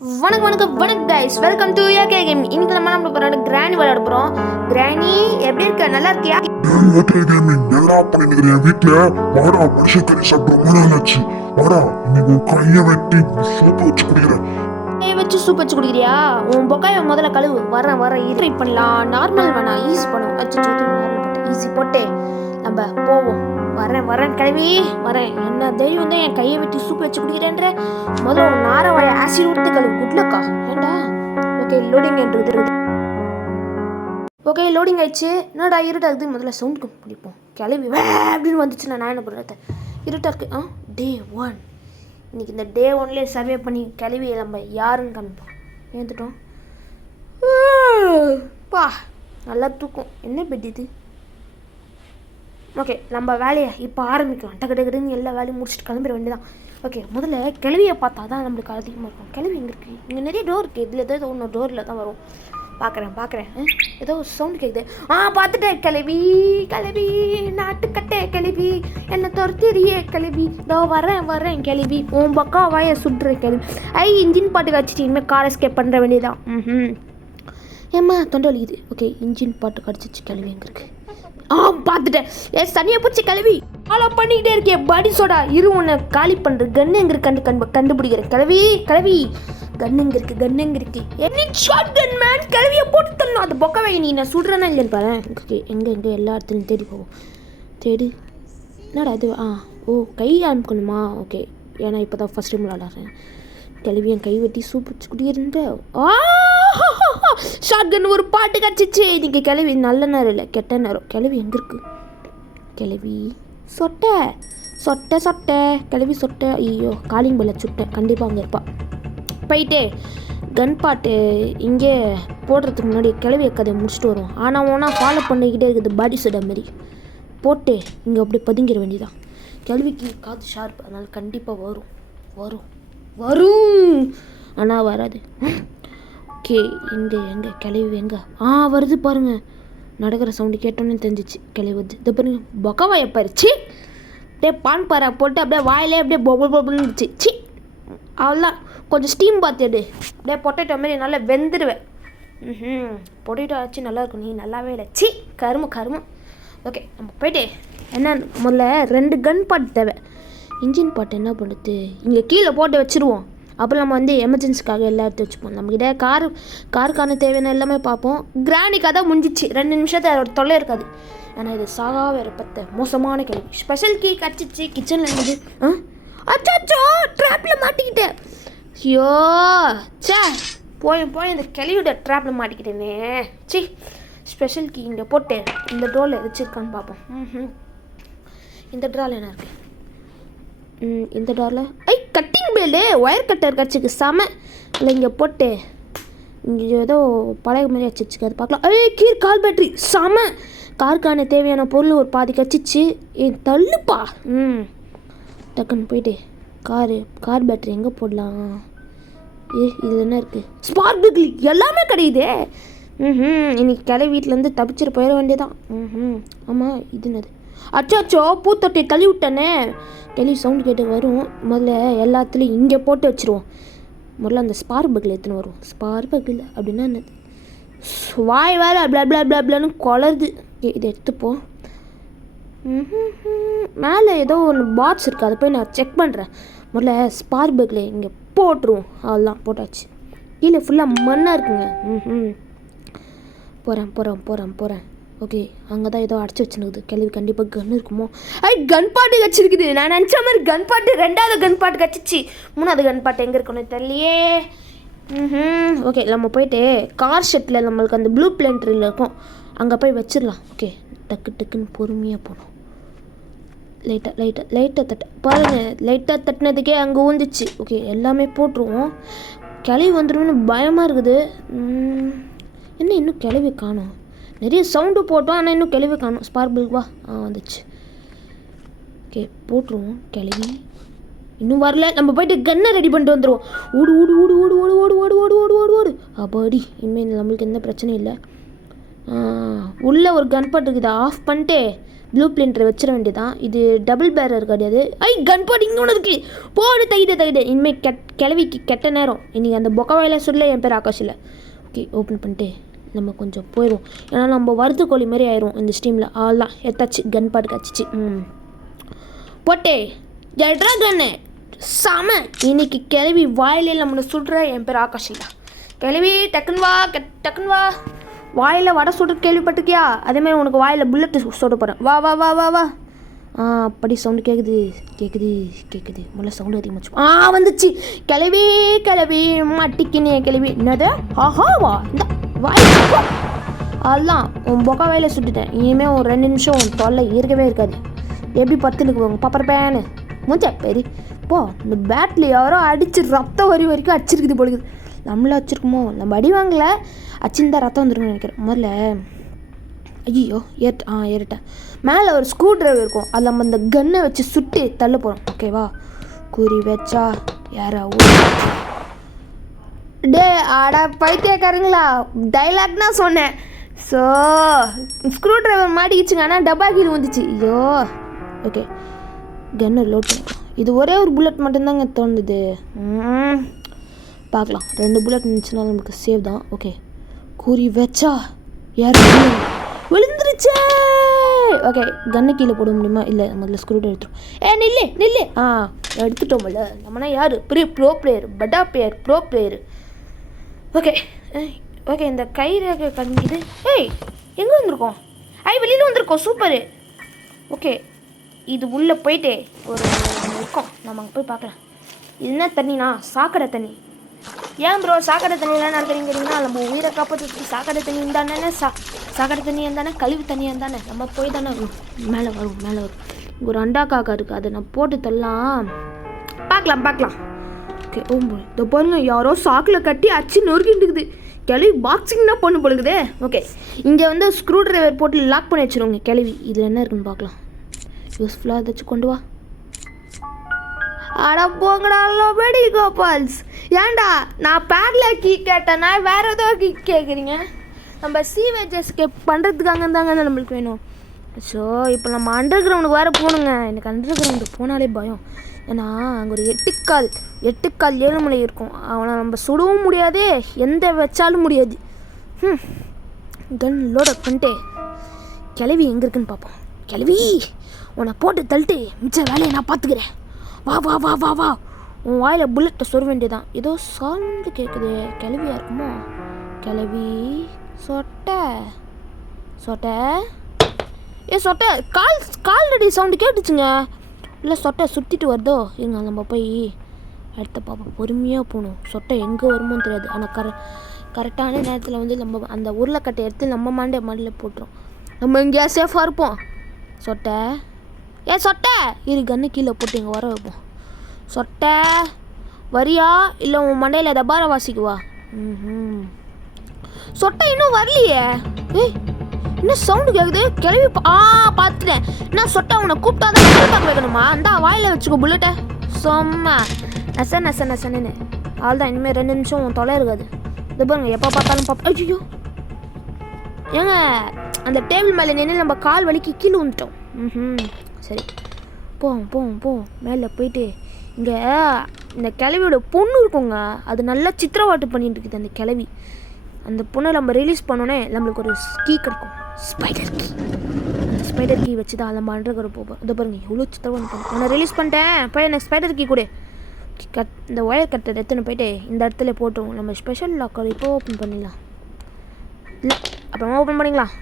வணக்கம் வணக்கம் வணக்கம் guys, welcome to AK game. இன்னைக்கு நம்ம போறோம் கிராணி விளையாட போறோம். கிராணி எப்படி இருக்க? நல்லா இருக்கியா? ஏகே கேமிங் என்னடா பண்ணிக்கிறேன் என் வீட்டுல வாடா மனுஷன் கறி சாப்பிட ரொம்ப நாள் ஆச்சு. வாடா இன்னைக்கு ஒரு கையை வெட்டி சூப்பு வச்சு குடிக்கிறேன். கையை வச்சு சூப் வச்சு குடிக்கிறியா? உன் பொக்காயை முதல்ல கழுவு. வரேன் ட்ரை பண்ணலாம். நார்மல் வேணாம், ஈஸி பண்ணுவோம். வச்சு ஈஸி போட்டு நம்ம போவோம். வரேன் கிளவி வரேன். என்ன தைரியம் தான் என் கையை வெட்டி சூப் வச்சு குடிக்கிறேன்ற? முதல்ல ஒரு நாரவாய ஆசிட் விட்டு கழுவு. குட்லக்கா ஏண்டா? ஓகே, லோடிங் என்று ஓகே, லோடிங் ஆயிடுச்சு. என்னடா இருட்டாகுது? முதல்ல சவுண்ட் பிடிப்போம். கிளவி அப்படின்னு வந்துச்சுன்னா நான் என்ன பண்ணுறது? இருட்டா இருக்கு. டே 1 இன்னைக்கு இந்த டே 1லேயே சர்வே பண்ணி கிளவி நம்ம யாருன்னு காமிப்போம். ஏந்துட்டோம் பா, நல்லா தூக்கம். என்ன பெட் இது? ஓகே, நம்ம வேலையை இப்போ ஆரம்பிக்கலாம். டக்குன்னு எல்லா வேலையும் முடிச்சுட்டு கிளம்பிட வேண்டியதான். ஓகே, முதல்ல கிளவியை பார்த்தா தான் நம்மளுக்கு அதிகமாக இருக்கும். கிளவி எங்கே இருக்குது? இங்கே நிறைய டோர் இருக்குது. இதில் ஏதோ ஒன்று டோரில் தான் வரும். பார்க்குறேன். ஏதோ ஒரு சவுண்ட் கேட்குது. பார்த்துட்டேன். கிளவி நாட்டுக்கட்டே கிளவி, என்னை துரத்திரியே கிளவி. இதோ வரேன் கிளவி. உன் பக்கம் வாயை சுட்டுற கிளவி. இன்ஜின் பாட்டு கடிச்சிட்டு இனிமேல் கார் எஸ்கேப் பண்ணுற வேண்டியதான். ஏம்மா தொண்டை வலிக்குது. ஓகே, இன்ஜின் பாட்டு கடிச்சிச்சு. கிளவி எங்கே இருக்குது? பார்த்துட்டேன். சனியை பிடிச்சி கிளவி ஃபாலோ பண்ணிக்கிட்டே இருக்கேன். பாடி சோடா இரு, உன்னை காலி பண்ணுறது. கன்று எங்கே இருக்கு? கண்டுபிடிக்கிறேன். கிளவி கன்று எங்கே இருக்கு? என்ன ஷார்ட் கன் மேன்? கிளவியை போட்டு தரணும். அது பொக்கவை நீ நான் சுடுறேன்னா இல்லைன்னு பாரு. எங்கே எல்லா இடத்துலையும் தேடி போவோம். தேடு. என்னடா இது? கை அனுப்பணுமா? ஓகே, ஏன்னா இப்போ தான் ஃபஸ்ட் டைம் விளாட்றேன். கிளவி என் கை வெட்டி சூப் வச்சு குடியிருந்த ஷார்ட் கன் ஒரு பாட்டு கிடச்சிச்சு. இன்னைக்கு கிளவி நல்ல நேரம் இல்லை, கெட்ட நேரம். கிளவி எங்கே இருக்கு? கிளவி சொட்டை கிளவி சொட்டை. ஐயோ, காலிங் பெல்ல சுட்டேன். கண்டிப்பாக அங்கே இருப்பா. போயிட்டே கன் பாட்டு இங்கே போடுறதுக்கு முன்னாடி கிளவிய கதையை முடிச்சுட்டு வரும். ஆனால் ஃபாலோ பண்ணிக்கிட்டே இருக்குது. பாடி சோடா மாரி போட்டு இங்கே அப்படியே பதுங்கிட வேண்டியதான். கிளவிக்கு காது ஷார்ப், அதனால் கண்டிப்பாக வரும் ஆனால் வராது. ஓகே, எங்கே கிளவி எங்கே? வருது பாருங்க. நடக்கிற சவுண்டு கேட்டோன்னே தெரிஞ்சிச்சு கிளவி வருது. இதை பாருங்க, பொக்கவாயை பறிச்சு அப்படியே பான் பாறை போட்டு அப்படியே வாயிலே அப்படியே பொபுன்னு இருந்துச்சு. அவ்வளோதான். கொஞ்சம் ஸ்டீம் பார்த்துடு. அப்படியே பொட்டேட்டோ மாரி நல்லா வெந்துடுவேன். பொட்டேட்டோ ஆச்சு நல்லா இருக்கும். நீ நல்லாவே இல்லை. கரும. ஓகே, நம்ம போய்ட்டு என்ன முதல்ல 2 கன் பாட்டு தேவை. இன்ஜின் பாட்டு என்ன பண்ணுறது? இங்கே கீழே போட்டு வச்சுருவோம். அப்புறம் நம்ம எமர்ஜென்சிக்காக எல்லாம் எடுத்து வச்சுப்போம். நம்மக்கிட்ட காருக்கான தேவையான எல்லாமே பார்ப்போம். கிராண்டிக்காக தான் முடிஞ்சிச்சு. 2 நிமிஷத்தை ஒரு தொல்லை இருக்காது. ஆனால் இது சாகாவ இருப்பத்த மோசமான கேள்வி. ஸ்பெஷல் கீ கடிச்சிச்சு. கிச்சனில் இருந்தது. அச்சாச்சோ, ட்ராப்பில் மாட்டிக்கிட்டேன். ஐயோ போய் இந்த கிளியோட ட்ராப்பில் மாட்டிக்கிட்டேனே. ஸ்பெஷல் கீ இங்கே போட்டு இந்த ட்ரோவில் வச்சுருக்கான்னு பார்ப்போம். இந்த ட்ராவில் என்ன இருக்குது? இந்த டோரில் கட்டிங் பேலு ஒயர் கட்டர் கிடச்சிக்கு செம. இல்லை இங்கே போட்டு இங்கே ஏதோ பழைய மாதிரி வச்சிச்சு. அது பார்க்கலாம். கால் பேட்ரி செம. காருக்கான தேவையான பொருள் ஒரு பாதி கச்சிச்சு. தள்ளுப்பா. டக்குன்னு போயிட்டு கார் பேட்ரி எங்கே போடலாம்? இதில் என்ன இருக்குது? ஸ்பார்க் பிக்லி எல்லாமே கிடையுதே. இன்னைக்கு கிளை வீட்டிலேருந்து தப்பிச்சிட்டு போயிட வேண்டியதான். ஆமாம், இது என்னது? அச்சாச்சோ, பூத்தொட்டியை தள்ளி விட்டேனே. கிளி சவுண்டு கேட்டு வரும். முதல்ல எல்லாத்துலேயும் இங்கே போட்டு வச்சுருவோம். முதல்ல அந்த ஸ்பார்க் பக்கில் எடுத்துன்னு வரும். ஸ்பார்க் பக்கில் அப்படின்னா என்னது? வாய் வேறு பிளான்னு குளருது. இதை எடுத்துப்போம். மேலே ஏதோ ஒன்று பாக்ஸ் இருக்குது. அதை போய் நான் செக் பண்ணுறேன். முதல்ல ஸ்பார்க் பக்கில் இங்கே போட்டுருவோம். அதெல்லாம் போட்டாச்சு. கீழே ஃபுல்லாக மண்ணாக இருக்குங்க. போகிறேன். ஓகே, அங்கே தான் ஏதோ அடைச்சி வச்சுருக்குது. கிளவி கண்டிப்பாக கன் இருக்குமோ? கன் பாட்டு கச்சிருக்குது. நான் நினச்ச மாதிரி கன் பாட்டு 2வது கன் பாட்டு கச்சிச்சு. 3வது கன் பாட்டு எங்கே இருக்கணும் தெரியலையே. ஓகே, நம்ம போயிட்டு கார் ஷெட்டில் நம்மளுக்கு அந்த ப்ளூ பிளேன்ட்ரில் இருக்கும். அங்கே போய் வச்சிடலாம். ஓகே, டக்குன்னு பொறுமையாக போகணும். லைட்டாக தட்ட பாருங்கள். லைட்டாக தட்டினதுக்கே அங்கே ஊந்துச்சு. ஓகே, எல்லாமே போட்டுருவோம். கிளவி வந்துடும்னு பயமாக இருக்குது. என்ன இன்னும் கிளவி காணும்? நிறைய சவுண்டு போட்டோம், ஆனால் இன்னும் கிளவி காணும். ஸ்பார்க் பில்க் வா. வந்துச்சு. ஓகே, போட்டுருவோம். கிளவி இன்னும் வரல. நம்ம போயிட்டு கன்னை ரெடி பண்ணிட்டு வந்துடுவோம். ஓடு. அப்பாடி, இனிமேல் நம்மளுக்கு எந்த பிரச்சனையும் இல்லை. உள்ளே ஒரு கன் பாட் இருக்குது, ஆஃப் பண்ணிட்டு ப்ளூ பிரிண்டரை வச்சிட வேண்டியதான். இது டபுள் பேரர் கிடையாது. கன் பாட் இங்கே ஒன்று இருக்குது, போடு தைடு. இனிமேல் கிளவிக்கு கெட்ட நேரம். இன்றைக்கி அந்த பொக்கவாயில் சொல்ல என் பேர் ஆகாஷ் இல்லை. ஓகே, ஓப்பன் பண்ணிட்டு நம்ம கொஞ்சம் போயிடுவோம். ஏன்னா நம்ம வறுத்து கோழி மாதிரி ஆயிரும் இந்த ஸ்ட்ரீமில். ஆள்லாம் எத்தாச்சு கன் பாட்டு கச்சிச்சு. போட்டே ஜட்ரா கண்ணு சாம. இன்னைக்கு கிளவி வாயிலே நம்மளை சுடுற என் பேர் ஆகாஷ் இல்லை. கிளவி டக்குன்னு வா வாயில் வடை சுடுற கேள்விப்பட்டிருக்கியா? அதேமாதிரி உனக்கு வாயில் புல்லட்டு சுட போகிறேன். வா வா வா வா வா. அப்படி சவுண்டு கேட்குது. முதல்ல சவுண்டு அதிகமாச்சு. வந்துச்சு. கிளவி மாட்டிக்கினே கிளவி. என்னது? வா இந்த வாய். அதெல்லாம் உன் பொக்கா வாயில் சுட்டுட்டேன். இனிமேல் ஒரு 2 நிமிஷம் உன் தொல்லை இருக்கவே இருக்காது. எப்படி பத்துனுக்கு போங்க பாப்பர் பேனு மூச்சா பெரி போ. இந்த பேட்டில் யாரோ அடித்து ரத்தம் வரைக்கும் அடிச்சிருக்குது பொழுது. நம்மள அடிச்சிருக்குமோ? நம்ம அடி வாங்கல, அச்சிருந்தா ரத்தம் வந்துருக்குன்னு நினைக்கிறேன். முதல்ல ஐயோ ஏறிட்டேன். மேலே ஒரு ஸ்க்ரூ ட்ரைவர் இருக்கும், அதில் நம்ம இந்த கன்னை வச்சு சுட்டு தள்ள போகிறோம். ஓகேவா? குறி வச்சா யாரா டே ஆடா பைத்தியக்காரங்களா, டைலாக்னா சொன்னேன். ஸோ ஸ்க்ரூ ட்ரைவர் மாட்டிக்கிச்சுங்க, ஆனால் டப்பா கீழே வந்துச்சு. ஐயோ. ஓகே, கன்னை லோட் பண்ணிக்கலாம். இது ஒரே ஒரு புல்லட் மட்டும்தாங்க தோணுது. பார்க்கலாம். 2 புல்லட் இருந்துச்சுன்னா நமக்கு சேவ் தான். ஓகே, குறி வச்சா யார் விழுந்துருச்சே. ஓகே, கன்னை கீழே போட முடியுமா? இல்லை, முதல்ல ஸ்க்ரூ ட்ரைவர் எடுத்துரும். நில்லு. எடுத்துட்டோம்ல. நம்மனா யார்? பெரிய ப்ரோ பிளேயர், பட்டா பிளேயர், ப்ரோ பிளேயர். ஓகே இந்த கயிறு கண்டிது. எங்கே வந்திருக்கோம்? வெளியில் வந்திருக்கோம். சூப்பரு. ஓகே, இது உள்ளே போயிட்டு ஒரு இருக்கும், நம்ம அங்கே போய் பார்க்கலாம். இது என்ன தண்ணினா? சாக்கடை தண்ணி. ஏன் ப்ரோ சாக்கடை தண்ணியெலாம் நடக்கிறீங்கன்னா, நம்ம உயிரை காப்பாற்றுறதுக்கு சாக்கடை தண்ணி இருந்தானே. சாக்கடை தண்ணி இருந்தானே, கழிவு தண்ணி இருந்தானே. நம்ம போய் தானே மேலே வரும். ஒரு அண்டா காக்கா இருக்குது, அதை நான் போட்டு தரலாம். பார்க்கலாம். ஓகே, இதோ பாருங்க, யாரோ சாக்கில் கட்டி அச்சு நொறுக்கிட்டு இருக்குது. கிளவி பாக்ஸிங்னா பொண்ணு பொழுகுதே. ஓகே, இங்கே வந்து ஸ்க்ரூ ட்ரைவர் போட்டு லாக் பண்ணி வச்சுருவோங்க கிளவி. இதில் என்ன இருக்குன்னு பார்க்கலாம். யூஸ்ஃபுல்லாக ஏதாச்சும் கொண்டு வா. அட போங்கடா லோபடி கோபால்ஸ். ஏன்டா நான் பேடில் கீ கேட்டேன்னா வேறு ஏதோ கீ கேட்குறீங்க? நம்ம சீவேஜஸ்க்கு பண்ணுறதுக்காக தாங்க நம்மளுக்கு வேணும். ஸோ இப்போ நம்ம அண்டர் கிரவுண்டுக்கு வேறு போகணுங்க. எனக்கு அண்டர் கிரவுண்டு போனாலே பயம். ஏன்னா அங்கே ஒரு 8 கால் ஏழுமலை இருக்கும். அவனை நம்ம சுடவும் முடியாது, எந்த வச்சாலும் முடியாது. கன் லோட் அப் பண்ணிட்டு கிளவி எங்கே இருக்குன்னு பார்ப்போம். கிளவி உன்னை போட்டு தள்ளிட்டு மிச்ச வேலையை நான் பார்த்துக்கிறேன். வா. உன் வாயில் புல்லட்டை சொர வேண்டியதான். ஏதோ சவுண்டு கேட்குது. கிளவியாக இருக்குமோ? கிளவி சொட்டை கால் ரெடி சவுண்டு கேட்டுச்சுங்க. இல்லை சொட்டை சுற்றிட்டு வருதோ? இருங்க நம்ம போய் அடுத்த பார்ப்போம். பொறுமையாக போகணும். சொட்டை எங்கே வருமோன்னு தெரியாது. ஆனால் கரெக்டான நேரத்தில் வந்து நம்ம அந்த உருளைக்கட்டை எடுத்து நம்ம மடியில் போட்டுரும். நம்ம எங்கேயா சேஃபாக இருப்போம். சொட்டை இரு கன்று கீழே போட்டு இங்கே வர வைப்போம். சொட்டை வரியா இல்லை உன் மண்டையில் தபார வாசிக்குவா? சொட்டை இன்னும் வரலையே. என்ன சவுண்டு கேட்குது? கிளவி பார்த்துட்டேன். என்ன சொட்டை உன்னை கூப்பிட்டா தான் பார்க்க வைக்கணுமா? அந்த வாயில் வச்சுக்கோ புல்லட்டை. சொம்மா நசன்னு ஆள்தான். இனிமேல் 2 நிமிஷம் உன் தொலை இருக்காது. இது பாருங்க, எப்போ பார்த்தாலும் ஐயோ ஏங்க அந்த டேபிள் மேலே நின்று நம்ம கால் வலிக்கு கீழே வந்துட்டோம். சரி போவோம். மேலே போயிட்டு இங்கே இந்த கிளவியோட பொண்ணு இருக்குங்க, அது நல்லா சித்திரவாட்டு பண்ணிட்டு இருக்குது அந்த கிளவி. அந்த பொண்ணை நம்ம ரிலீஸ் பண்ணோன்னே நம்மளுக்கு ஒரு கீ கிடைக்கும், ஸ்பைடர் கீ. அந்த ஸ்பைடர் கீ வச்சு தான் நம்ம அண்டர்கிரவுண்ட் போவோம். இதை பாருங்க எவ்வளோ சித்திரவாட்டு பண்ணி. நான் ரிலீஸ் பண்ணிட்டேன். போய் எனக்கு ஸ்பைடர் கீ கூட இந்த ஒயர் கட்டை எடுத்துன்னு போயிட்டு இந்த இடத்துல போட்டுருவோம். நம்ம ஸ்பெஷல் லாக்கர் இப்போ ஓப்பன் பண்ணிடலாம். இல்லை அப்புறமா ஓப்பன் பண்ணிக்கலாம்.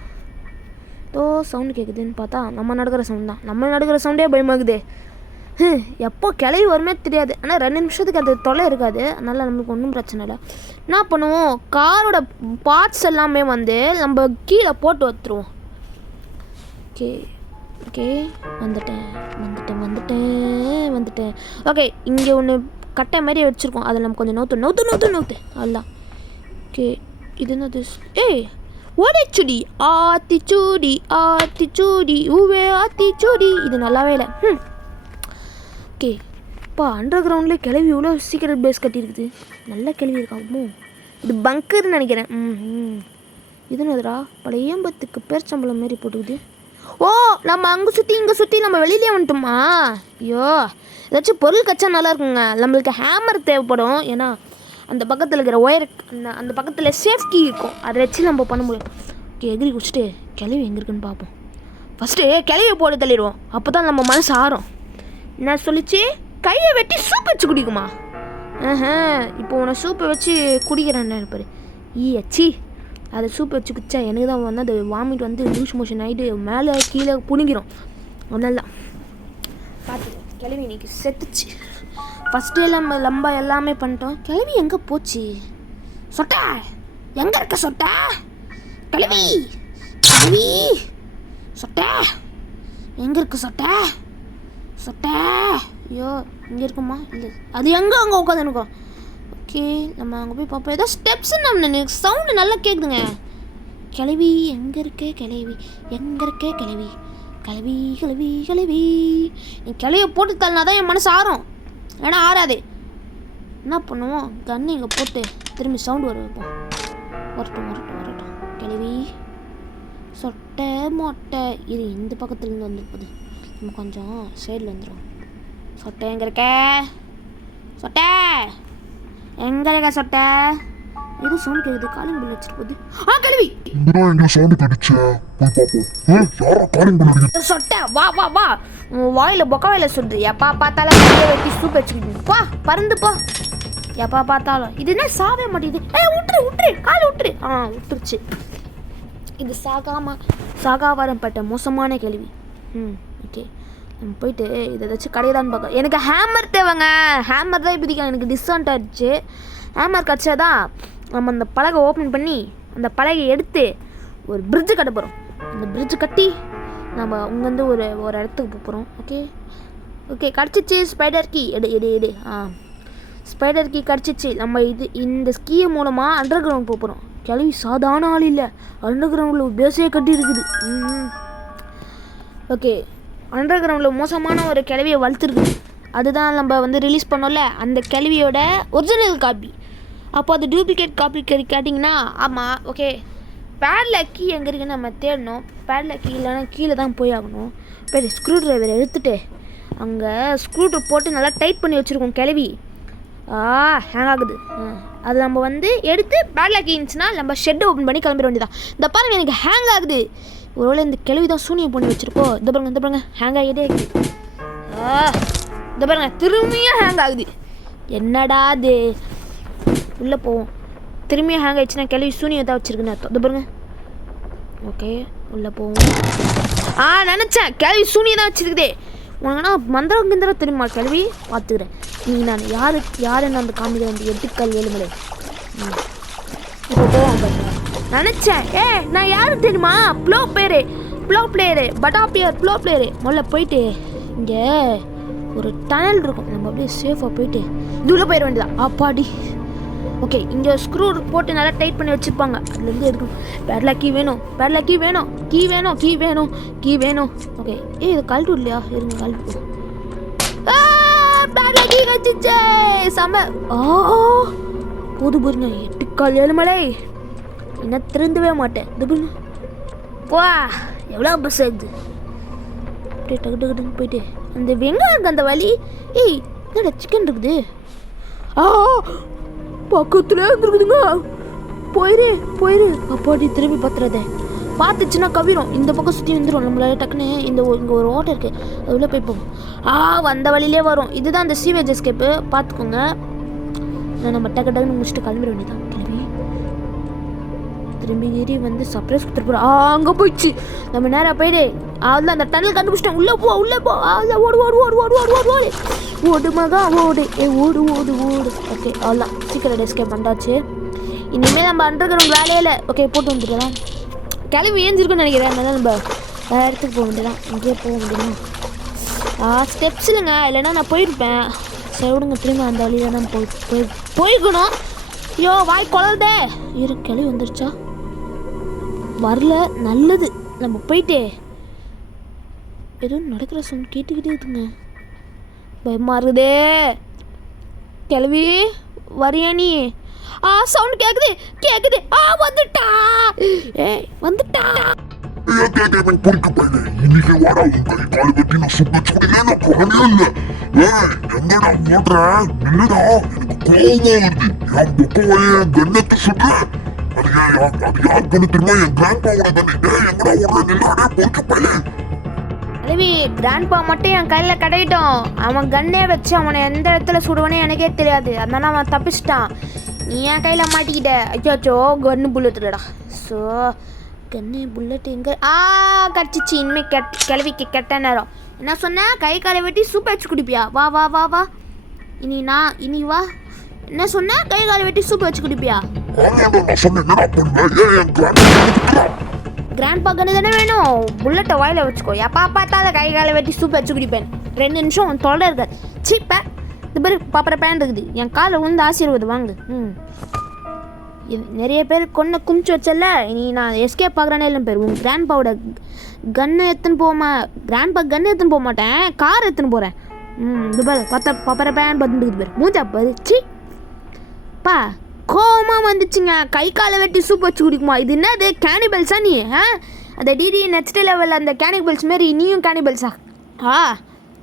ஏதோ சவுண்டு கேட்குதுன்னு பார்த்தா நம்ம நடக்கிற சவுண்ட் தான். நம்ம நடக்கிற சவுண்டே பயமாகுது. எப்போ கிளவி வருமே தெரியாது. ஆனால் 2 நிமிஷத்துக்கு அது தொலை இருக்காது. அதனால் நம்மளுக்கு ஒன்றும் பிரச்சனை இல்லை. என்ன பண்ணுவோம், காரோட பார்ட்ஸ் எல்லாமே வந்து நம்ம கீழே போட்டு வச்சுருவோம். ஓகே வந்துட்டேன். ஓகே, இங்கே ஒன்று கட்டை மாதிரி வச்சுருக்கோம். அதில் நம்ம கொஞ்சம் நவுத்து அதுதான். ஓகே, இது என்னது? ஓடிச்சுடி ஆத்திச்சூடி ஊவே ஆத்திச்சூடி. இது நல்லாவே இல்லை. ஓகே, இப்போ அண்டர் கிரவுண்ட்லேயே கிளவி இவ்வளோ சீக்கிரம் பேஸ் கட்டியிருக்குது. நல்ல கிளவி இருக்காமோ? இது பங்கர்னு நினைக்கிறேன். இது என்னதுடா பழையம்பத்துக்கு பேர்ச்சம்பளம் மாரி போட்டுக்குது. ஓ நம்ம அங்கே சுற்றி இங்கே சுற்றி நம்ம வெளியிலே வந்துட்டோமா? ஐயோ ஏதாச்சும் பொருள் கச்சா நல்லா இருக்குங்க. நம்மளுக்கு ஹேமர் தேவைப்படும். ஏன்னா அந்த பக்கத்தில் இருக்கிற ஒயர் அந்த பக்கத்தில் சேஃப் கீ இருக்கும், அதை வச்சு நம்ம பண்ண முடியும். ஓகே எகிரி குடிச்சிட்டு கிளவி எங்கே இருக்குன்னு பார்ப்போம். ஃபஸ்ட்டு கிளவியை போட்டு தள்ளிடுவோம், அப்போ தான் நம்ம மனசு ஆறும். என்ன சொல்லிச்சு? கையை வெட்டி சூப் வச்சு குடிக்குமா? இப்போ உன்னை சூப்பை வச்சு குடிக்கிறேன்னு இருப்பாரு. அச்சி அதை சூப்பை வச்சு குடிச்சா எனக்கு தான் வந்து அது வாமிட் வந்து லூஸ் மோஷன் ஆகிட்டு மேலே கீழே புனிங்கிடும். அதனால தான் பார்த்து கிளவி இன்னைக்கு செத்துச்சு. ஃபஸ்ட்டு நம்ம எல்லாமே பண்ணிட்டோம். கிளவி எங்கே போச்சு? சொட்டா எங்கே இருக்க? சொட்டா கிளவி கிளவி சொட்டா எங்கே இருக்கு? சொட்டா சொட்டா ஐயோ இங்கே இருக்குமா? இல்லை அது அங்கே உட்காந்துருக்கோம். ஓகே நம்ம அங்கே போய் பார்ப்போம். ஏதோ ஸ்டெப்ஸு நம்ம சவுண்டு நல்லா கேட்குதுங்க. கிளவி எங்கே இருக்கே? கிளவி எங்கே இருக்கே? கிளவி கிளவி கிளவி கிளவி என் கிளவியை போட்டு தள்ளினா தான் என் மனசு ஆறும், ஏன்னா ஆறாது. என்ன பண்ணுவோம்? கன்று இங்கே போட்டு திரும்பி சவுண்டு வர வைப்போம். வரட்டும் வரட்டும் வரட்டும். கிளவி சொட்டை மொட்டை இது இந்த பக்கத்துலேருந்து வந்துருக்குது. நம்ம கொஞ்சம் சைடில் வந்துடும். சொட்டை எங்கே இருக்க? சொட்டை எங்கே இருக்க? சொட்டை எது சவுண்ட் கேட்குது? காலிங் பில் வச்சுட்டு போகுது. கிளவி இங்கதான் எங்க சவுண்ட் கிடைச்ச போய் பாப்போம். யாரா காலிங் பண்ணுறீங்க? சொட்டை வா வா வா. வாயில் பொக்க வாயில் சொல்லுது. எப்பா பார்த்தாலும் கையை வெட்டி சூப் வச்சுக்கிட்டு போ பறந்து போ. எப்பா பார்த்தாலும் இது என்ன சாவே மாட்டேங்குது. விட்டுரு விட்டுரு காலை விட்டுரு. விட்டுருச்சு. இது சாகாவரப்பட்ட மோசமான கேள்வி. ஓகே நம்ம போயிட்டு இதை ஏதாச்சும் கடையதான்னு பார்க்க. எனக்கு ஹேமர் தேவைங்க. ஹேமர் தான் இப்போதைக்கு எனக்கு டிஸ்கவுண்ட் ஆகிடுச்சு. ஹேமர் கிடச்சா தான் நம்ம அந்த பலகை ஓப்பன் பண்ணி அந்த பலகையை எடுத்து ஒரு பிரிட்ஜு கட்ட போகிறோம். அந்த பிரிட்ஜு கட்டி நம்ம அங்கேருந்து ஒரு இடத்துக்கு போகிறோம். ஓகே ஓகே கிடச்சிச்சு. ஸ்பைடர் கீ எடு. ஸ்பைடர் கீ கிடச்சிச்சு. நம்ம இந்த ஸ்கீ மூலமாக அண்டர் கிரவுண்ட் போகிறோம். கிளவி சாதாரண ஆள் இல்லை, அண்டர் கிரவுண்டில் பேஸே கட்டி இருக்குது. ஓகே அண்டர் கிரவுண்டில் மோசமான ஒரு கிளவியை வளர்த்துருக்கு. அதுதான் நம்ம வந்து ரிலீஸ் பண்ணோம்ல, அந்த கிளவியோட ஒரிஜினல் காப்பி. அப்போ அது டூப்ளிகேட் காப்பி கேட்டிங்கன்னா ஆமாம். ஓகே பேடில் கீ எங்கே இருக்குன்னு நம்ம தேடணும். பேடில் கீ இல்லைன்னா கீழே தான் போய் ஆகணும். போய் ஸ்க்ரூ ட்ரைவரை எடுத்துகிட்டு அங்கே ஸ்க்ரூ ட்ரைவர் போட்டு நல்லா டைட் பண்ணி வச்சுருக்கோம். கிளவி ஹேங் ஆகுது. அது நம்ம வந்து எடுத்து பேடில் கீ இருந்துச்சுன்னா நம்ம ஷெட்டை ஓப்பன் பண்ணி கிளம்பிட வேண்டியதான். இந்த பாருங்கள் எனக்கு ஹேங் ஆகுது. ஒருவேளை இந்த கிளவி தான் சூனியம் பண்ணி வச்சுருக்கோம். இந்த பாருங்க ஹேங் ஆகிட்டே இருக்குது. இந்த பாருங்க திரும்பியும் ஹேங் ஆகுது. என்னடா அது? உள்ளே போவோம். திரும்பியும் ஹேங் ஆகிடுச்சுன்னா கிளவி சூனியம் தான் வச்சுருக்குன்னு அர்த்தம். இந்த பாருங்க. ஓகே உள்ளே போவோம். நினச்சேன் கிளவி சூனியம் தான் வச்சுருக்குதே. உனக்குன்னா மந்திரம் கிந்திரம் தெரியுமா? கிளவி பார்த்துக்கிறேன். நான் யாருன்னு அந்த காமிக்கிற அந்த 8 கால் 7 மலை. இப்போ போவோம் பாருங்க. நினச்சேன் நான் யாரு தெரியுமா? ப்ளோ பிளேயரு பட்டாப்பியர் ப்ளோ பிளேயரு. முதல்ல போயிட்டு இங்கே ஒரு டனல் இருக்கும், நம்ம அப்படியே சேஃபாக போயிட்டு இது உள்ளே போயிட வேண்டியதான். அப்பாடி. ஓகே இங்கே ஸ்க்ரூ போட்டு நல்லா டைட் பண்ணி வச்சுருப்பாங்க, அதுலேருந்து எடுக்கணும். பேடில் கீ வேணும். ஓகே இது கழட்டு இல்லையா? இருங்க கழட்டு. பேடில் கீ வச்சுச்சே செம்ம. போது பாருங்க 8 கால் 7 மலை. என்ன திருந்தவே மாட்டேன். இது வா எவ்வளோ பஸ் ஆகுது. அப்படியே டக்குன்னு போயிட்டு அந்த வெங்காயம் அந்த வலி. என்னடா சிக்கன் இருக்குது. பக்கத்துல இருக்குதுங்க. போயிரு. அப்பாடி திரும்பி பார்த்துறதே. பார்த்துச்சுன்னா கவிரும். இந்த பக்கம் சுற்றி வந்துடும். நம்மளால டக்குன்னு இங்கே ஒரு ஓட்டை இருக்குது, அது உள்ளே போய் போகும். வந்த வழியிலே வரும். இதுதான் அந்த சீவேஜ் எஸ்கேப்பு, பார்த்துக்கோங்க. நம்ம டக்குன்னு முடிச்சுட்டு கிளம்பிட வேண்டியதான். திரும்பி ஏறி வந்து சர்ப்ரைஸ் கொடுத்துட்டு போகிறோம். அங்கே போயிடுச்சு. நம்ம நேராக போயிடு. அதில் அந்த டனல் கண்டுபிடிச்சிட்டேன். உள்ளே போ. அதில் ஓடு மகா ஓடு. ஓடு. ஓகே அவ்வளோதான். சீக்கிரம் எஸ்கேப் பண்ணாச்சு. இனிமேல் நம்ம அண்டர் கிரவுண்ட் வேலையில் ஓகே போட்டு வந்துருக்கலாம். கிளம்பி ஏஞ்சிருக்குன்னு நினைக்கிறேன். அதனால நம்ம வேறு இடத்துக்கு போக வேண்டியதான். இங்கேயே போக முடியுமா? ஸ்டெப்ஸ் இல்லைங்க, இல்லைன்னா நான் போயிருப்பேன். சரி விடுங்க, திரும்ப அந்த வழியில் தான் போய்க்கணும். ஐயோ வாய் குளருதே. கிளவி வந்துருச்சா? வரல, நல்லது. நம்ம போயிட்டே எதுவும் நடக்கிற சவுண்ட் கேட்டுக்கிட்டே இருக்குங்க. பயமாக இருக்குதே. கிளவி வரியா நீ? சவுண்ட் கேக்குது கேக்குது. வந்துட்டா. ஏய் வந்துட்டா. ஏகே கேமிங் பொறுக்கு பையனே, இன்னைக்கு வாடா உன் கை கால் வெட்டி நான் சுட்டு வச்சு குடிக்கிறேன். நான் குழந்தையே இல்ல. ஏய் எங்கடா ஓடுற? நில்லுடா, எனக்கு கோவமா வருது. என் புக்கவைய கண்ணத்தை சுட்டு அது யார் கண்ணு தெரியுமா? என் கிராண்ட்பாவோட கண்ணு. ஏய் எங்கடா ஓடுற? நில்லுடா பொறுக்கு பையனே. அழுவி கிராண்ட்பா மட்டும் என் கையில் கிடையிட்டோம். அவன் கண்ணே வச்சு அவனை எந்த இடத்துல சுடுவானே எனக்கே தெரியாது. அதனால அவன் தப்பிச்சிட்டான். நீ என் கையில் மாட்டிக்கிட்ட. அச்சோ கன்னு புல்லட்டுடா. ஸோ கன்னு புல்லட் எங்கே கடிச்சிச்சு. இனிமேல் கிளவிக்கு கெட்ட நேரம். என்ன சொன்ன? கை காலை வெட்டி சூப் வச்சு குடிப்பியா? வா வா வா வா. இனி வா. என்ன சொன்ன? கை காலை வெட்டி சூப் வச்சு குடிப்பியா? கிராண்ட்பா கண்ணு தானே வேணும். புல்லட்டை வாயில வச்சுக்கோ. எப்பா பார்த்தாலும் கை காலை வெட்டி சூப் வச்சு குடிப்பேன். 2 நிமிஷம் உன் தொலை இருக்காது. சீப்ப இது பேர் பாப்பற பேன் இருக்குது. என் காலை வந்து ஆசீர்வாதம் வாங்கு. நிறைய பேர் கொன்ன குமிச்சு வச்சல. நீ நான் எஸ்கேப் பார்க்குறேனே இல்லை பேர். உன் கிராண்ட்பாவோட கன்னை எடுத்துன்னு கிராண்ட்பா கன்று எடுத்துன்னு போக மாட்டேன். கார் எடுத்துன்னு போகிறேன். இது பேர் பாப்பற பேன் பார்த்துட்டு பேர் மூஞ்சா பாரு. சீ பா கோவமாக வந்துச்சுங்க. கை காலை வெட்டி சூப் வச்சு குடிக்குமா? இது என்னது கேனிபல்ஸா நீ? அந்த டிடி நெக்ஸ்ட் லெவலில் அந்த கேனிபல்ஸ் மாரி நீயும் கேனிபல்ஸா?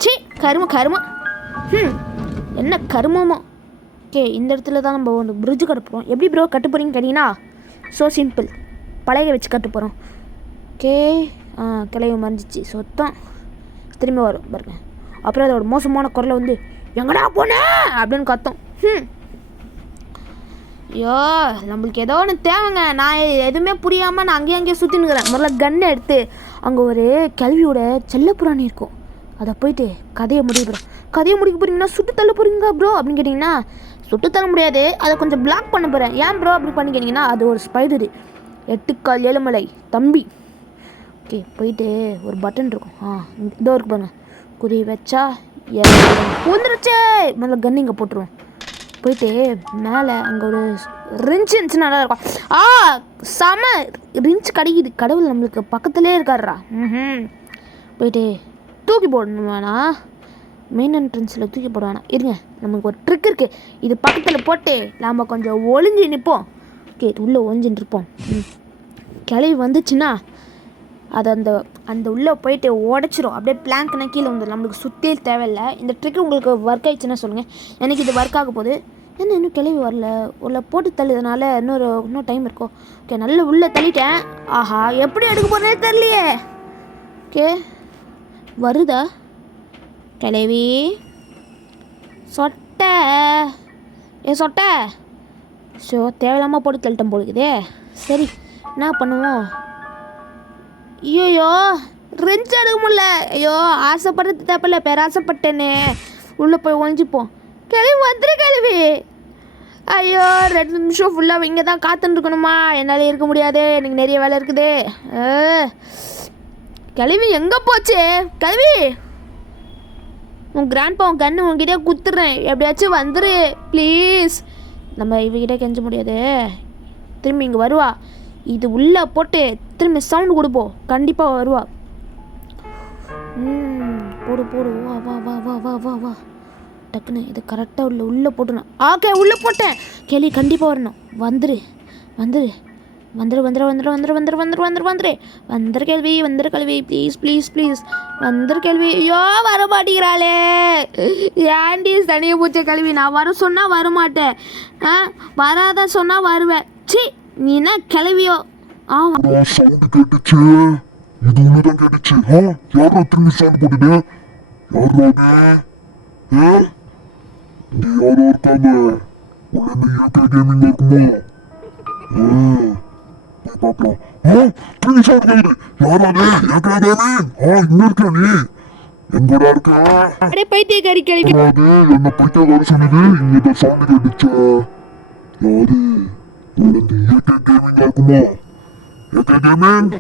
சீ கருமம். என்ன கருமமோ. ஓகே இந்த இடத்துல தான் நம்ம ஒன்று பிரிட்ஜு கட்ட போகிறோம். எப்படி ப்ரோ கட்ட போகிறீங்கன்னு கேட்டிங்கன்னா ஸோ சிம்பிள். பழைய வச்சு கட்ட போகிறோம். ஓகே கிளைய மறைஞ்சிச்சு. சொத்தம் திரும்பி வரும் பாருங்க. அப்புறம் அதோட மோசமான குரலை வந்து எங்கடா போனேன் அப்படின்னு கத்தோம். ஐயோ நம்மளுக்கு ஏதோ ஒன்று தேவைங்க. நான் எதுவுமே புரியாமல் நான் அங்கேயும் சுற்றினுக்கிறேன். முதல்ல கன்னை எடுத்து அங்கே ஒரு கல்வியோட செல்லப்புறாணி இருக்கும். அதை போயிட்டு கதையை முடிக்க போகிறீங்கன்னா சுட்டு தள்ள போகிறீங்க ப்ரோ அப்படின்னு கேட்டிங்கன்னா சுட்டு தள்ள முடியாது. அதை கொஞ்சம் பிளாக் பண்ண போகிறேன். ஏன் ப்ரோ அப்படி பண்ணி கேட்டிங்கன்னா அது ஒரு ஸ்பைடரு 8 கால் ஏழுமலை தம்பி. ஓகே போயிட்டு ஒரு பட்டன் இருக்கும். இதோ இருக்கு பாருங்க. குறி வச்சா வந்துருச்சே. முதல்ல கன் இங்கே போட்டுருவோம். போயிட்டு மேலே அங்கே ஒரு ரிஞ்ச் இருந்துச்சுன்னா நல்லா இருக்கும். செம ரிஞ்ச் கிடைக்குது. கடவுள் நம்மளுக்கு பக்கத்துலேயே இருக்காருடா. போயிட்டு தூக்கி போடணும் வேணாம். மெயின் என்ட்ரன்ஸில் தூக்கி போட வேணாம். இருங்க நமக்கு ஒரு ட்ரிக் இருக்குது. இது பக்கத்தில் போட்டு நாம் கொஞ்சம் ஒளிஞ்சு நிற்போம். ஓகே உள்ளே ஒளிஞ்சுன்னு இருப்போம். கிளவி வந்துச்சுன்னா அது அந்த உள்ளே போயிட்டு உடச்சிரும். அப்படியே பிளாங்க்னா கீழே வந்துடும். நம்மளுக்கு சுற்றே தேவையில்லை. இந்த ட்ரிக் உங்களுக்கு ஒர்க் ஆகிடுச்சுன்னா சொல்லுங்கள். எனக்கு இது ஒர்க் ஆக போகுது. என்ன இன்னும் கிளவி வரல. உள்ள போட்டு தள்ளியதுனால இன்னும் டைம் இருக்கும். ஓகே நல்ல உள்ளே தள்ளிட்டேன். எப்படி எடுக்க போகிறேனே தெரியலையே. ஓகே வருதா கிளவி? சொட்டை சொட்டை. ஸோ தேவையில்லாமல் போட்டு தள்ளிட்டேன் போலுக்குதே. சரி என்ன பண்ணுவோம்? ஐயோ ரெஞ்ச் எடுக்க முடியல. ஐயோ ஆசைப்படுறது தப்பில்ல. பேராசைப்பட்டேனே. உள்ளே போய் ஒழிஞ்சிப்போம். கிளவி வந்துரு கிளவி. ஐயோ 2 நிமிஷம் ஃபுல்லாக இங்கே தான் காத்துன்னு இருக்கணுமா? என்னால் இருக்க முடியாது. எனக்கு நிறைய வேலை இருக்குது. கிளவி எங்கே போச்சு? கிளவி உன் கிராண்ட்பா உன் கன்று உங்ககிட்ட குத்துறேன். எப்படியாச்சும் வந்துரு ப்ளீஸ். நம்ம இவகிட்ட கெஞ்ச முடியாது. திரும்பி இங்கே வருவா. இது உள்ளே போட்டு திரும்பி சவுண்டு கொடுப்போம். கண்டிப்பாக வருவா. போடு வா வா வா வா வா வா வா. டக்குன்னு இது கரெக்டாக உள்ளே போட்டுருணும். ஓகே உள்ளே போட்டேன். கேள்வி கண்டிப்பாக வரணும். வந்துரு கேள்வி ப்ளீஸ் வந்துரு கேள்வி. ஐயோ வர மாட்டேங்கிறாளே. ஏன்டி தனியை பூச்ச கேள்வி. நான் வர சொன்னால் வரமாட்டேன். வராத சொன்னால் வருவேன். சி நீ என்ன கிளவியோ? சவுண்ட் கேட்டுச்சு. இது ஒண்ணுதான் கேட்டுச்சு. யாரோ திரும்பி சவுண்ட் போட்டுட்டு யாரோ இருக்காங்க. உள்ள ஏகே கேமிங் இருக்குமோ? போய் பார்க்கலாம். திரும்பி சவுண்ட் கேக்குது. யாராவது ஏகே கேமிங்? இங்க இருக்க நீ எங்கடா இருக்க? அடே பைத்தியக்காரி கிளவி. என்ன பைத்தியக்காரி சொல்லுது. இங்க சவுண்ட் கேட்டுச்சு. யாரு? உள்ள ஏகே கேமிங் இருக்குமோ? ஏகே கேமிங்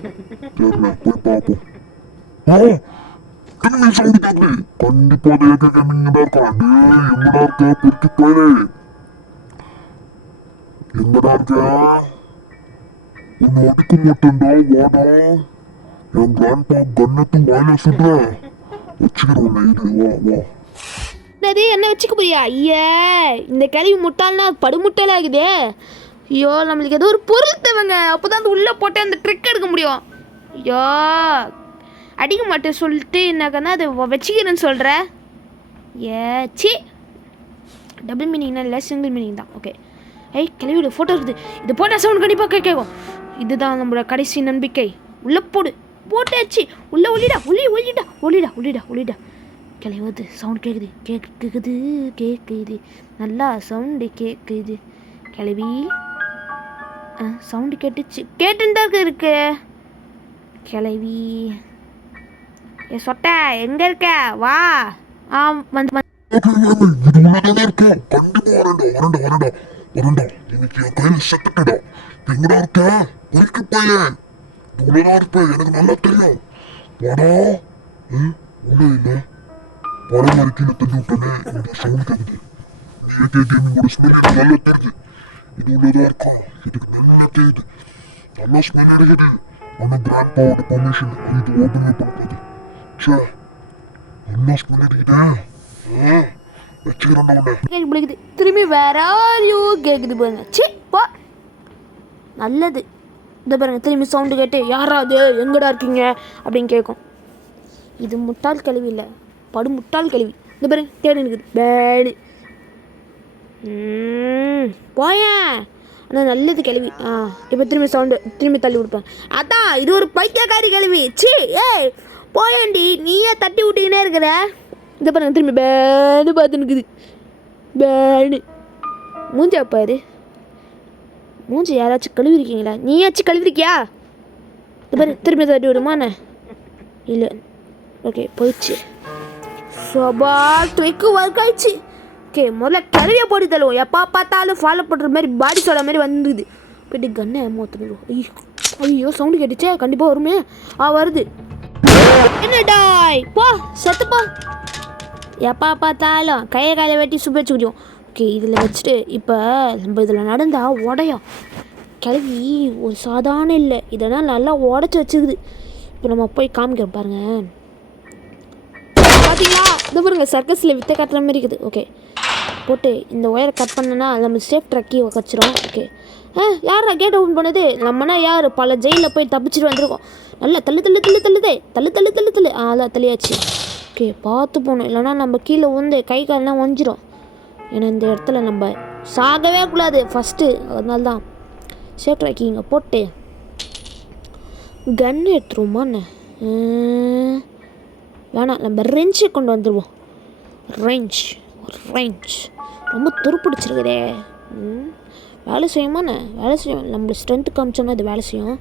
தெரியல. போய் பார்ப்போம். திரும்பி சவுண்ட் கேக்குது. கண்டிப்பா ஏகே கேமிங் தான் இருக்கா. எங்கடா இருக்க? பொறுக்கி போயிடு. எங்கடா இருக்க? உன்னை அடிக்க மாட்டேன்டா. வாடா. என் கிராண்ட்பா கன்னத்து வாயில சுடுற. வச்சுக்கிறோம். வா வா. என்னது என்ன வச்சுக்க போறியா? ஐயே இந்த கேள்வி முட்டாள்னா படுமுட்டாளாக ஆகுதே. ஐயோ நம்மளுக்கு ஏதோ ஒரு பொருள் தேவைங்க, அப்போ தான் அந்த உள்ளே போட்டு அந்த ட்ரிக் எடுக்க முடியும். ஐயோ அடிக்க மாட்டேன் சொல்லிட்டு என்னக்கன்னா அது வச்சுக்கிறேன்னு சொல்கிற. சி டபுள் மீனிங்னா இல்லை, சிங்கிள் மீனிங் தான். ஓகே கிளவியோட ஃபோட்டோ இருக்குது. இது போட்டால் சவுண்ட் கண்டிப்பாக கேட்கும். இதுதான் நம்மளோட கடைசி நம்பிக்கை. உள்ளே போட்டாச்சு. உள்ளே ஒளிடா. கிளவுது சவுண்ட் கேட்குது நல்லா சவுண்டு கேட்குது. கிளவி சவுண்டு கேட்டுன்னு தான் இருக்கு. கிளவி சொட்ட எங்கே இருக்க? வா. வந்து இது உள்ளதானே இருக்கும். கண்டிப்பா வரண்டா. இன்னைக்கு என் கையில செத்துட்டடா. எங்கடா இருக்க? உனக்கு பையன் இது உள்ளதான் இருப்பேன், எனக்கு நல்லா தெரியும். வாடா. உள்ள இல்லை படம் வரைக்கும் தள்ளி விட்டனே. இந்த சவுண்ட் கேக்குது. ஏகே கேமிங்கோட ஸ்மெல் எனக்கு நல்லா தெரியுது. இது உள்ளதான் இருக்கா? இதுக்கு நல்லா தெரியுது, நல்லா ஸ்மெல் அடிக்குது. ஆனா கிராண்ட் பாவோட பர்மிஷன் இது ஓபன் பண்ணக்கூடாது. சே நல்லா ஸ்மெல் அடிக்குதே. வச்சுக்கிறேன்டா உன்னை. திரும்பி வேற கேட்குது பாருங்க. சி பா நல்லது. இந்த பாருங்க திரும்பி சவுண்டு கேட்டு யாராவது எங்கடா இருக்கீங்க அப்படின்னு கேட்கும். இது முட்டாள் கல்வி இல்லை, முட்டாள் கல்வி. இந்த பாருங்க தேடி இருக்குது பேடு. போயேன் ஆனால் நல்லது கிளவி. இப்போ திரும்பி தள்ளி கொடுப்பேன். அதான் இது ஒரு பைத்தியக்காரி கிளவி. சி போயாண்டி நீயே தட்டி விட்டிங்கன்னே இருக்கிற. இந்த பாருங்க திரும்பி பேடு பார்த்துனுக்குது. பேடு மூஞ்சா பாரு. மூஞ்சி யாராச்சும் கழுவிருக்கீங்களா? நீயாச்சும் கழுவிருக்கியா? இந்த பாரு திரும்பி தட்டி விடுமாண்ணே. இல்லை ஓகே போயிடுச்சு. சபா ட்ரிக்கு ஒர்க் ஆயிடுச்சு. ஓகே முதல்ல கிளவியை போட்டு தள்ளுவோம். எப்போ பார்த்தாலும் ஃபாலோ பண்ணுற மாதிரி பாடி சோட மாதிரி வந்துடுது. போய்ட்டு கண்ணை மூத்துடுவோம். ஐயோ சவுண்டு கேட்டுச்சே, கண்டிப்பாக வருமே. வருது. என்னடாய் போ செத்துப்போ. எப்போ பார்த்தாலும் கையை வெட்டி சுப்ப வச்சு குடியும். ஓகே இதில் வச்சுட்டு இப்போ நம்ம இதில் நடந்தால் உடையும். கிளவி ஒரு சாதாரண இல்லை, இதெல்லாம் நல்லா உடச்சி வச்சுக்குது. இப்போ நம்ம போய் காமிக்கிறோம் பாருங்கள். பார்த்தீங்களா இந்த பாருங்க சர்க்கஸில் வித்தை கட்டுற மாதிரி இருக்குது. ஓகே போட்டு இந்த ஒயரை கட் பண்ணனா நம்ம சேஃப் ட்ரக்கி வச்சிரும். ஓகே யாரா கேட் ஓப்பன் பண்ணது? நம்மனா யார் பல ஜெயிலில் போய் தப்பிச்சுட்டு வந்திருக்கோம். நல்லா தள்ளு அதான் தள்ளியாச்சு. ஓகே பார்த்து போகணும், இல்லைனா நம்ம கீழே வந்து கை காலெலாம் ஒஞ்சிரும். ஏன்னா இந்த இடத்துல நம்ம சாகவே கூடாது ஃபஸ்ட்டு. அதனால தான் சேஃப் ட்ரக்கி இங்கே போட்டு கன் எடுத்துருவோமாண்ணே. வேணாம் நம்ம ரெஞ்சை கொண்டு வந்துடுவோம். ரேஞ்ச் ரொம்ப துருப்பிடிச்சிருக்குதே. வேலை செய்யுமாண்ணே? வேலை செய்யும். நம்மளோட ஸ்ட்ரென்த்து காமிச்சோன்னா இது வேலை செய்யும்.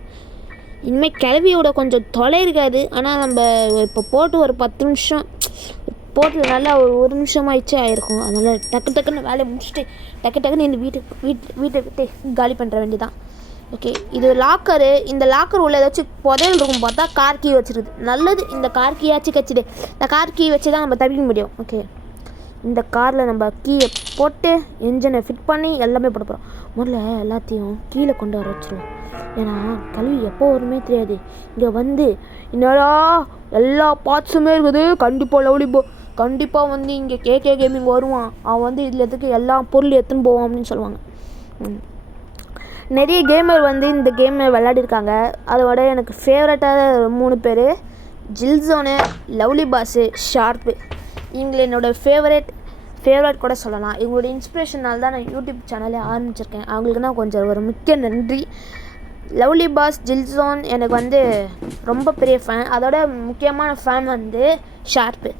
இனிமேல் கிளவியோட கொஞ்சம் தொலை இருக்காது. ஆனால் நம்ம இப்போ போட்டு ஒரு 10 நிமிஷம் போட்டு நல்லா ஒரு நிமிஷம் ஆயிருக்கும். அதனால் டக்குன்னு வேலையை முடிச்சுட்டு டக்குன்னு இந்த வீட்டை விட்டு காலி பண்ணுற வேண்டியதான். ஓகே இது லாக்கரு. இந்த லாக்கர் உள்ள ஏதாச்சும் புதையல் இருக்கும் பார்த்தா கார் கீ வச்சுருது. நல்லது, இந்த கார் கீயாச்சும் கச்சிடு. இந்த கார் கீ வச்சு தான் நம்ம தப்பிக்க முடியும். ஓகே இந்த காரில் நம்ம கீயை போட்டு இன்ஜினை ஃபிட் பண்ணி எல்லாமே போட போகிறோம். முதல்ல எல்லாத்தையும் கீழே கொண்டு வர வச்சுருவோம். ஏன்னா கல்வி எப்போ வருமே தெரியாது. இங்கே வந்து என்னடா எல்லா பார்ட்ஸுமே இருக்குது. கண்டிப்பாக வந்து இங்கே கேகே கேமிங் வருவான். அவன் வந்து இதில் எதுக்கு எல்லா பொருள் எடுத்துன்னு போவான் அப்படின்னு சொல்லுவாங்க. நிறைய கேமர் வந்து இந்த கேமை விளையாடிருக்காங்க. அதோட எனக்கு ஃபேவரட்டான 3 பேர் ஜில்சோனு, லவ்லி பாஸு, ஷார்ப்பு. இவங்களை என்னோடய ஃபேவரட் கூட சொல்லலாம். இவங்களோட இன்ஸ்பிரேஷனால் தான் நான் யூடியூப் சேனலே ஆரம்பிச்சிருக்கேன். அவங்களுக்கு நான் கொஞ்சம் ஒரு முக்கிய நன்றி. லவ்லி பாஸ், ஜில்சோன் எனக்கு வந்து ரொம்ப பெரிய ஃபேன். அதோட முக்கியமான ஃபேன் வந்து ஷார்ப்பு.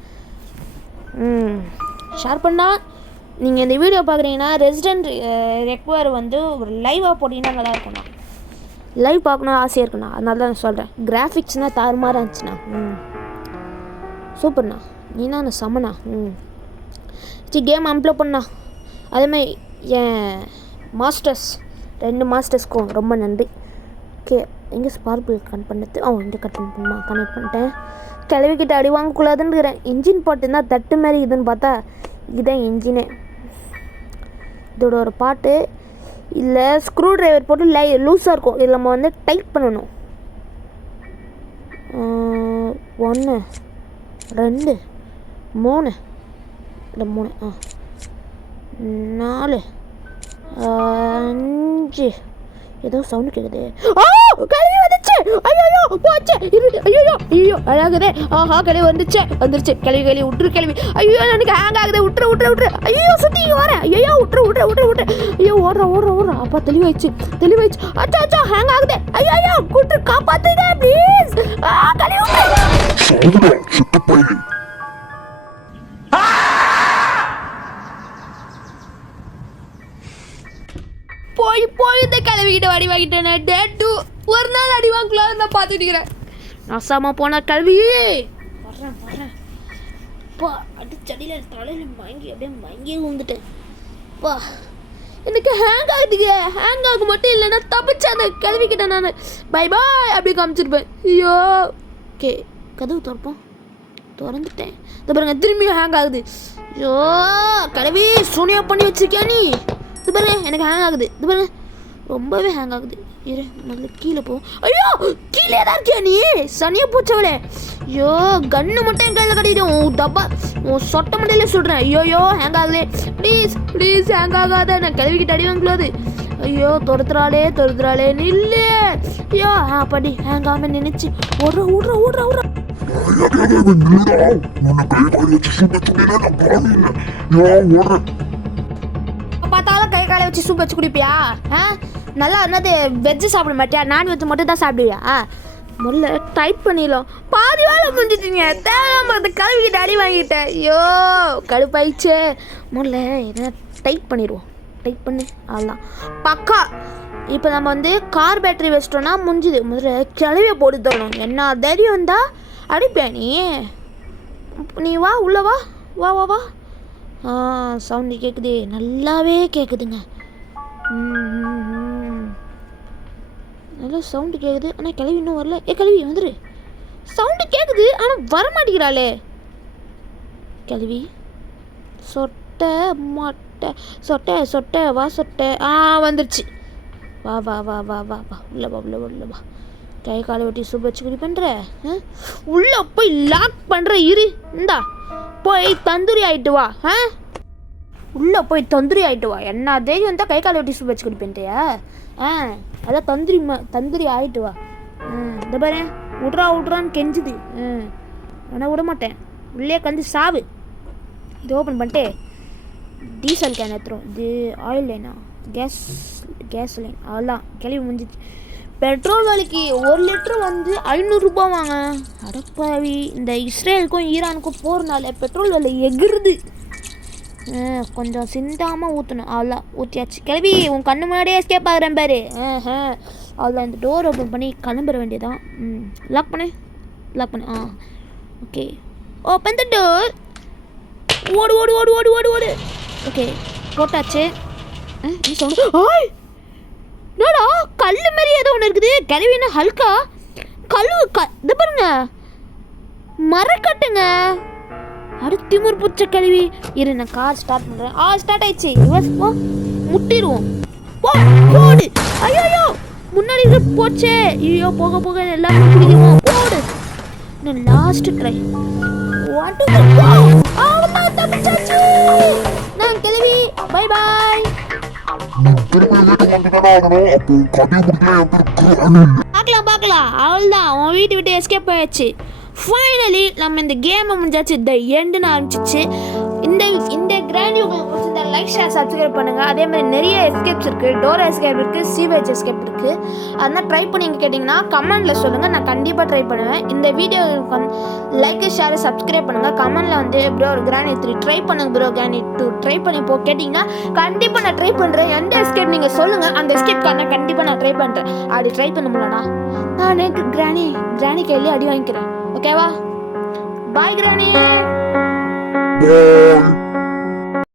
ஷார்ப்புன்னா நீங்கள் இந்த வீடியோ பார்க்குறீங்கன்னா ரெசிடென்ட் ரெக்வயர் வந்து ஒரு லைவாக போட்டிங்கன்னா நல்லா இருக்குண்ணா. லைவ் பார்க்கணும் ஆசையாக இருக்குண்ணா. அதனால தான் நான் சொல்கிறேன். கிராஃபிக்ஸ்னால் தாறுமாறாக இருந்துச்சுண்ணா. சூப்பர்ண்ணா, நீனா நான் செம்மண்ணா. கேம் அப்லோட் பண்ணா. அதேமாதிரி என் மாஸ்டர்ஸ் 2 மாஸ்டர்ஸ்க்கும் ரொம்ப நன்றி. ஓகே எங்கே ஸ்பார்பிள் கனெக்ட் பண்ணது? இங்கே கனெக்ட் பண்ணிட்டேன். கிளவிக்கிட்ட அடி வாங்கக்கூடாதுன்னுக்கிறேன். இன்ஜின் போட்டுருந்தா தட்டு மாதிரி இதுன்னு பார்த்தா இதுதான் இன்ஜினே. இதோட ஒரு பாட்டு இல்லை ஸ்க்ரூ ட்ரைவர் போட்டு லூஸாக இருக்கும். இதில் நம்ம வந்து டைட் பண்ணணும். 1 2 3 இந்த 3 4 5 ஏதோ சவுண்டு கேட்குது. கழுவி வந்துச்சு. ஐயோ போச்சு. ஐயோ அழகுதே. ஆஹா கழுவி வந்துருச்சு. கழுவி விட்டுரு கழுவி. ஐயோ எனக்கு ஹேங் ஆகுது. விட்டுரு. ஐயோ சுற்றி வரேன். ஐயோ விட்டுரு. ஐயோ ஓடுறா. அப்பா தெளிவாயிடுச்சு. அச்சா ஹேங் ஆகுது. ஐயோ கூட்டு காப்பாத்துங்க ப்ளீஸ். கழுவி போய் இந்த கழுவிக்கிட்ட அடி வாங்கிட்டேன். டேட்டு ஒரு நாள் அடி வாங்கலாம் நான் பார்த்துக்கிறேன். நசாமா போன கல்வி. வரேன். பா அடிச்சடியில் தலையில் மயங்கி விழுந்துட்டேன். பா எனக்கு ஹேங் ஆகுதுங்க. ஹேங் ஆக மட்டும் இல்லைன்னா தப்பிச்சேன் அந்த கழுவிக்கிட்ட நான். பை அப்படி காமிச்சிருப்பேன். ஐயோ ஓகே கதவு திறந்துட்டேன். இந்த பாருங்க திரும்பியும் ஹேங் ஆகுது. ஐயோ கழுவி சோனியா பண்ணி வச்சிருக்கியா நீ? இது பாருங்க எனக்கு ஹேங் ஆகுது. இது பாருங்க ரொம்பவே ஹேங் ஆகுது. முதல்ல கீழே போ. ஐயோ கீழே தான் இருக்கியா நீ? சனியை போச்சவளே. ஐயோ கண்ணு மட்டும் என் கையில் கட்டிடும். டப்பா உன் சொட்ட மண்டையில சொல்கிறேன். ஐயோ ஹேங் ஆகுது. ப்ளீஸ் ஹேங் ஆகாத. நான் கழுவிக்கிட்டு அடி வாங்கலாது. ஐயோ தொடுத்துறாளே நில்லு. ஐயோ படி ஹேங் ஆகாம நினைச்சு ஓடுற. பார்த்தாலும் கை காலை வச்சு சூப் வச்சு குடிப்பியா? நல்லா என்னது வெஜ்ஜு சாப்பிட மாட்டியா? நான்வெஜ் மட்டும் தான் சாப்பிடுவியா? முதல்ல டைப் பண்ணிடலாம். பாதி வேலை முடிஞ்சிட்டீங்க. தேவையான கழுவிக்கிட்டு அடி வாங்கிட்டேன். ஐயோ கடுப்பாயிடுச்சு. முதல்ல என்ன டைப் பண்ணிடுவோம். டைப் பண்ணு அதெல்லாம் பக்கா. இப்போ நம்ம வந்து கார் பேட்டரி வச்சிட்டோன்னா முடிஞ்சுது. முதல்ல கிளவியை போட்டு தரணும். என்ன தைரியம் இருந்தால் அடிப்பேன் நீ வா உள்ள வா. சவுண்டு கேட்குது. நல்லாவே கேட்குதுங்க. நல்லா சவுண்டு கேட்குது. ஆனால் கிளவி இன்னும் வரல. கிளவி வந்துரு. சவுண்டு கேட்குது ஆனால் வரமாட்டேங்கிறாளே கிளவி. சொட்டை வா சொட்டை. வந்துருச்சு. வா உள்ள வா. கை காலை வெட்டி சூப் வச்சு குடி பண்ணுற. உள்ளே போய் லாக் பண்ணுற இரு. இந்தா போய் தந்தூரி ஆகிட்டு வா. உள்ளே போய் தந்தூரி ஆகிட்டு வா. என்ன தைரியம் வந்தால் கை காலை வெட்டி சூப் வச்சு குடிப்பேன்ட்டியா? அதான் தந்தூரி ஆகிட்டு வா. இந்த பாரு விட்றான்னு கெஞ்சுது. ஆனால் விட மாட்டேன். உள்ளே கந்து சாவு. இது ஓப்பன் பண்ணிட்டு டீசல் கேன் எடுத்துரும். இது ஆயில் லைனா கேஸ் லைன் அதெல்லாம் கிளவி முடிஞ்சிச்சு. பெட்ரோல் விலைக்கு 1 லிட்டரு வந்து 500 ரூபா வாங்க. அடப்பாவி. இந்த இஸ்ரேலுக்கும் ஈரானுக்கும் போகிறனால பெட்ரோல் விலை எகிருது. கொஞ்சம் சிந்தாமல் ஊற்றணும். அவ்வளோதான் ஊற்றியாச்சு. கிளவி உன் கண்ணு முன்னாடியே எஸ்கேப் ஆகுறேன் பாரு. அவ்வளோதான். இந்த டோர் ஓப்பன் பண்ணி கிளம்புற வேண்டியதான். லாக் பண்ணு. Okay open the door. ஓடு. ஓகே போட்டாச்சு. என்னடா கல் மாரி ஏதோ ஒன்று இருக்குது. கிளவினா ஹல்கா இது பாருங்க மரக்கட்டுங்க. அடுத்து திமிர் பூச்ச கிளவி. இரு நான் கார் ஸ்டார்ட் பண்ணுறேன். ஸ்டார்ட் ஆயிடுச்சு. முட்டிடுவோம். போடு. ஐயோ முன்னாடி போச்சே. ஐயோ போக எல்லாமே பிடிக்குமோ. போடு. இன்னும் லாஸ்ட் ட்ரை. நான் கிளவி. பை பார்க்கலாம். அவ்வளோதான். உன் வீட்டு விட்டு எஸ்கேப் ஆயிடுச்சு. ஃபைனலி நம்ம இந்த கேமை முடிஞ்சாச்சு. த எண்டுன்னு ஆரம்பிச்சிச்சு. இந்த கிராண்டி உங்களுக்கு பிடிச்சிருந்தா லைக் ஷேர் சப்ஸ்கிரைப் பண்ணுங்கள். அதே மாதிரி நிறைய எஸ்கேப்ஸ் இருக்குது. டோரா எஸ்கேப் இருக்குது. சீவேஜ் எஸ்கேப் இருக்குது. அதெல்லாம் ட்ரை பண்ணி கேட்டிங்கன்னா கமெண்டில் சொல்லுங்கள். நான் கண்டிப்பாக ட்ரை பண்ணுவேன். இந்த வீடியோவுக்கு வந்து லைக் ஷேர் சப்ஸ்கிரைப் பண்ணுங்கள். கமெண்டில் வந்து ப்ரோ ஒரு கிராண்டி 3 ட்ரை பண்ணுங்க ப்ரோ. கிராண்டி 2 ட்ரை பண்ணி கேட்டிங்கன்னா கண்டிப்பாக நான் ட்ரை பண்ணுறேன். எந்த எஸ்கேப் நீங்கள் சொல்லுங்கள். அந்த எஸ்கேப்கான கண்டிப்பாக நான் ட்ரை பண்ணுறேன். அப்படி ட்ரை பண்ண முடியலண்ணா நான் கிராணி கையிலே அடி வாங்கிக்கிறேன். ஓகேவா? பாய் கிராணி.